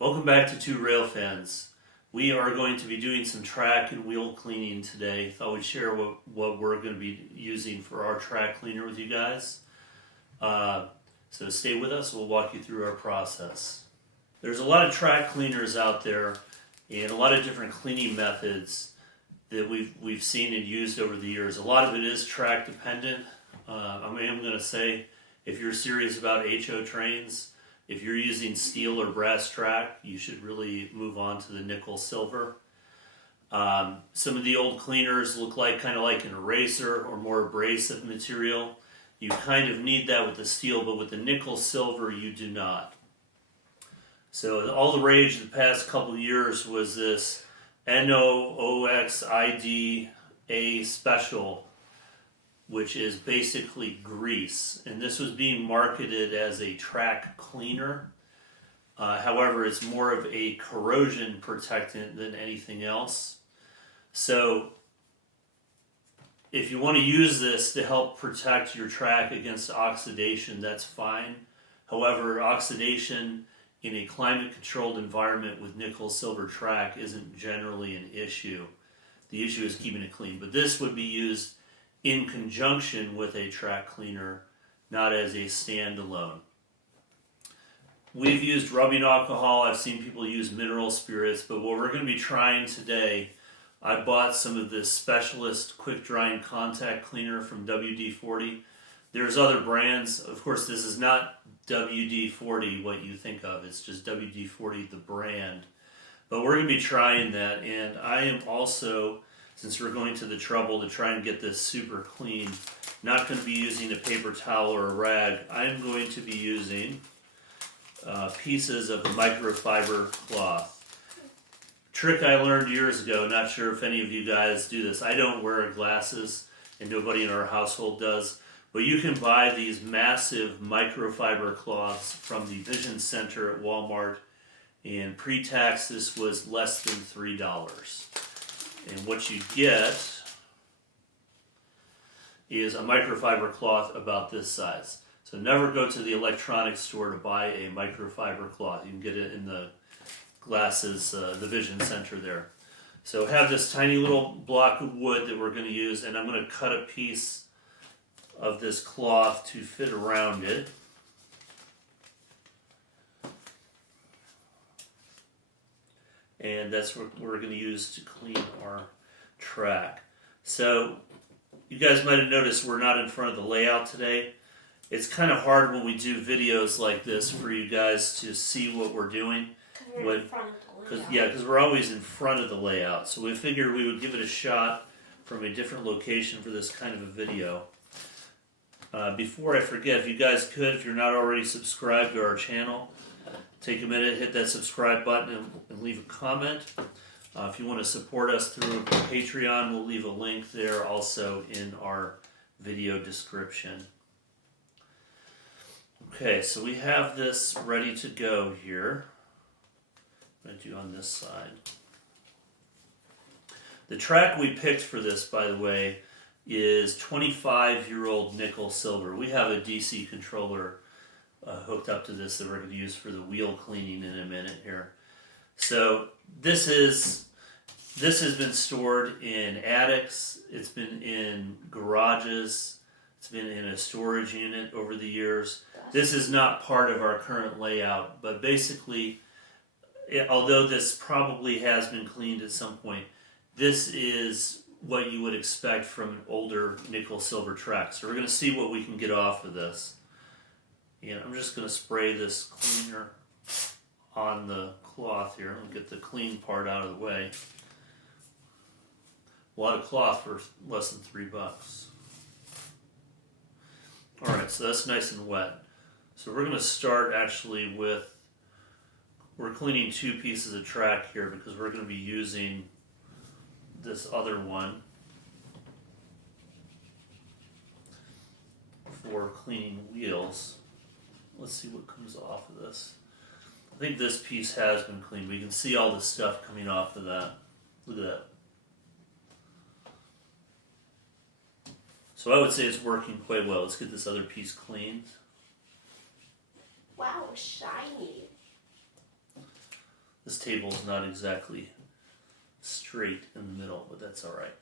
Welcome back to Two Rail Fans. We are going to be doing some track and wheel cleaning today. Thought we'd share what we're going to be using for our track cleaner with you guys. So stay with us, we'll walk you through our process. There's a lot of track cleaners out there and a lot of different cleaning methods that we've seen and used over the years. A lot of it is track dependent. I am going to say, if you're serious about HO trains, if you're using steel or brass track, you should really move on to the nickel silver. Some of the old cleaners look kind of like an eraser or more abrasive material. You kind of need that with the steel, but with the nickel silver, you do not. So all the rage the past couple of years was this NOOXIDA special, which is basically grease, and this was being marketed as a track cleaner. However, it's more of a corrosion protectant than anything else. So if you want to use this to help protect your track against oxidation, that's fine. However, oxidation in a climate-controlled environment with nickel-silver track isn't generally an issue. The issue is keeping it clean. But this would be used in conjunction with a track cleaner, not as a standalone. We've used rubbing alcohol. I've seen people use mineral spirits, but what we're going to be trying today, I bought some of this specialist quick drying contact cleaner from WD-40. There's other brands. Of course, this is not WD-40 what you think of. It's just WD-40 the brand. But we're going to be trying that, and I am also, since we're going to the trouble to try and get this super clean, not going to be using a paper towel or a rag. I am going to be using pieces of microfiber cloth. Trick I learned years ago, not sure if any of you guys do this. I don't wear glasses, and nobody in our household does, but you can buy these massive microfiber cloths from the Vision Center at Walmart, and pre-tax this was less than $3. And what you get is a microfiber cloth about this size. So never go to the electronics store to buy a microfiber cloth. You can get it in the glasses, the Vision Center there. So have this tiny little block of wood that we're going to use, and I'm going to cut a piece of this cloth to fit around it. And that's what we're going to use to clean our track. So you guys might have noticed we're not in front of the layout today. It's kind of hard when we do videos like this for you guys to see what we're doing. Because we're always in front of the layout. So we figured we would give it a shot from a different location for this kind of a video. Before I forget, if you guys could, if you're not already subscribed to our channel, take a minute, hit that subscribe button, and leave a comment. If you want to support us through Patreon, we'll leave a link there also in our video description. Okay, so we have this ready to go here. I'm going to do on this side. The track we picked for this, by the way, is 25-year-old nickel silver. We have a DC controller hooked up to this that we're going to use for the wheel cleaning in a minute here. So this has been stored in attics, it's been in garages, it's been in a storage unit over the years. This is not part of our current layout, but basically, although this probably has been cleaned at some point, this is what you would expect from an older nickel silver track. So we're going to see what we can get off of this. And I'm just going to spray this cleaner on the cloth here. I'll get the clean part out of the way. A lot of cloth for less than $3. Alright, so that's nice and wet. So we're going to start actually with, we're cleaning two pieces of track here because we're going to be using this other one for cleaning wheels. Let's see what comes off of this. I think this piece has been cleaned. We can see all the stuff coming off of that. Look at that. So I would say it's working quite well. Let's get this other piece cleaned. Wow, shiny. This table is not exactly straight in the middle, but that's alright.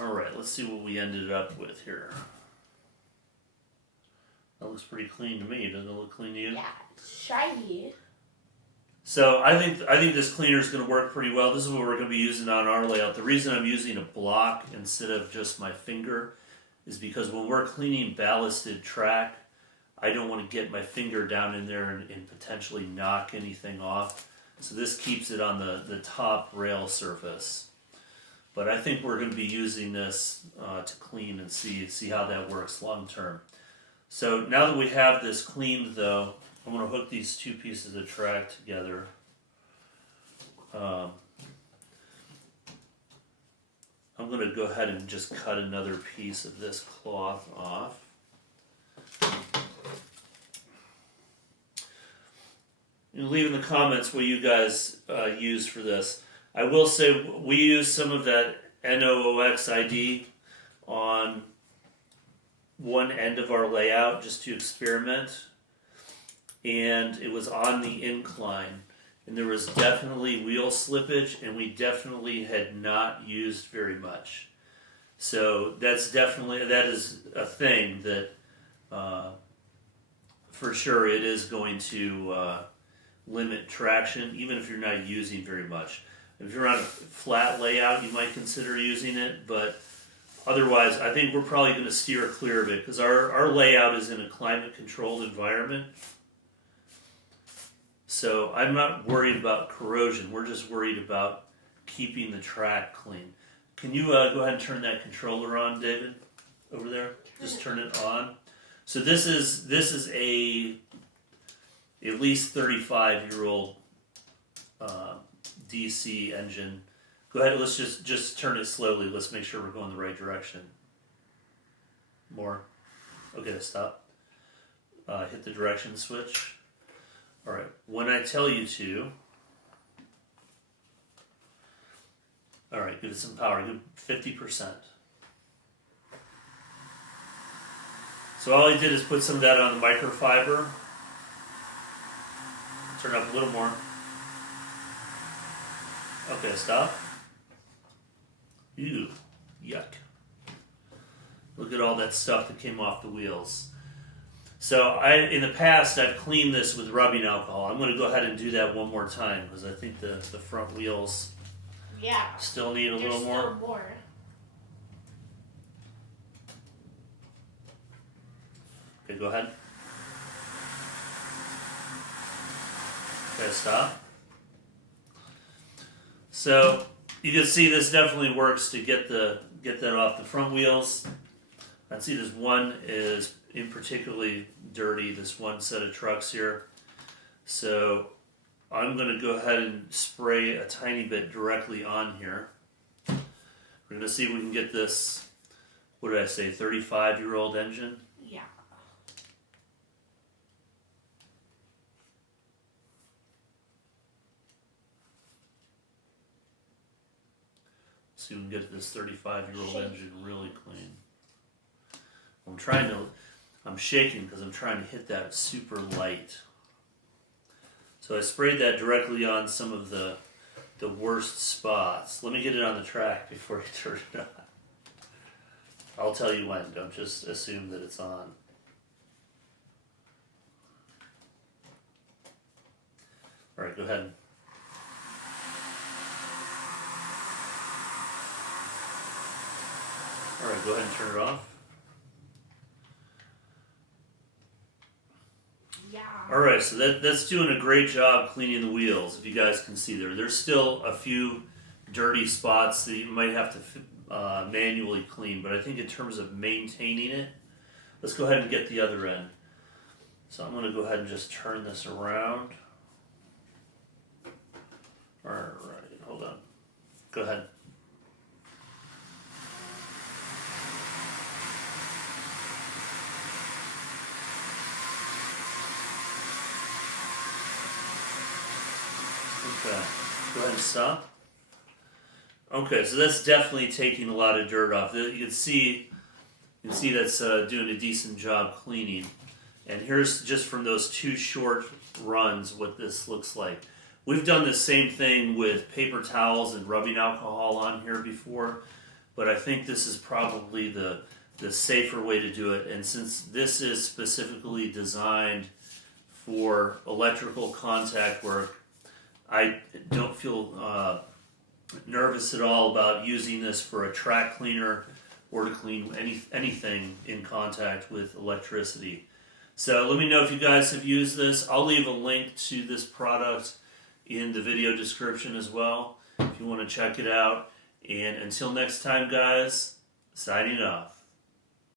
Alright, let's see what we ended up with here. That looks pretty clean to me. Doesn't it look clean to you? Yeah, it's shiny. So I think this cleaner is going to work pretty well. This is what we're going to be using on our layout. The reason I'm using a block instead of just my finger is because when we're cleaning ballasted track, I don't want to get my finger down in there and potentially knock anything off. So this keeps it on the top rail surface. But I think we're going to be using this to clean and see how that works long term. So now that we have this cleaned though, I'm going to hook these two pieces of track together. I'm going to go ahead and just cut another piece of this cloth off. And leave in the comments what you guys use for this. I will say we use some of that NOOX ID on one end of our layout just to experiment, and it was on the incline, and there was definitely wheel slippage, and we definitely had not used very much. So that is a thing that for sure it is going to limit traction, even if you're not using very much. If you're on a flat layout, you might consider using it, but otherwise, I think we're probably going to steer clear of it because our layout is in a climate-controlled environment. So I'm not worried about corrosion. We're just worried about keeping the track clean. Can you go ahead and turn that controller on, David, over there? Just turn it on. So this is a at least 35-year-old DC engine. Go ahead, let's just turn it slowly. Let's make sure we're going the right direction. More. Okay, stop. Hit the direction switch. Alright, when I tell you to, alright, give it some power, give it 50%. So all I did is put some of that on the microfiber. Turn up a little more. Okay, stop. Ew, yuck. Look at all that stuff that came off the wheels. So in the past, I've cleaned this with rubbing alcohol. I'm going to go ahead and do that one more time because I think the front wheels still need a little more. Okay, go ahead. Okay, stop. So you can see this definitely works to get that off the front wheels. I see this one is in particularly dirty, this one set of trucks here. So I'm going to go ahead and spray a tiny bit directly on here. We're going to see if we can get this, what did I say, 35-year-old engine? Yeah. See if we can get this 35-year-old engine really clean. I'm shaking because I'm trying to hit that super light. So I sprayed that directly on some of the worst spots. Let me get it on the track before you turn it on. I'll tell you when, don't just assume that it's on. Alright, go ahead. Alright, go ahead and turn it off. Yeah. Alright, so that's doing a great job cleaning the wheels, if you guys can see there. There's still a few dirty spots that you might have to manually clean, but I think in terms of maintaining it, let's go ahead and get the other end. So I'm going to go ahead and just turn this around. Alright, hold on. Go ahead. Okay, go ahead and stop. Okay, so that's definitely taking a lot of dirt off. You can see that's doing a decent job cleaning. And here's just from those 2 short runs what this looks like. We've done the same thing with paper towels and rubbing alcohol on here before, but I think this is probably the safer way to do it. And since this is specifically designed for electrical contact work, I don't feel nervous at all about using this for a track cleaner or to clean anything in contact with electricity. So let me know if you guys have used this. I'll leave a link to this product in the video description as well if you want to check it out. And until next time, guys, signing off.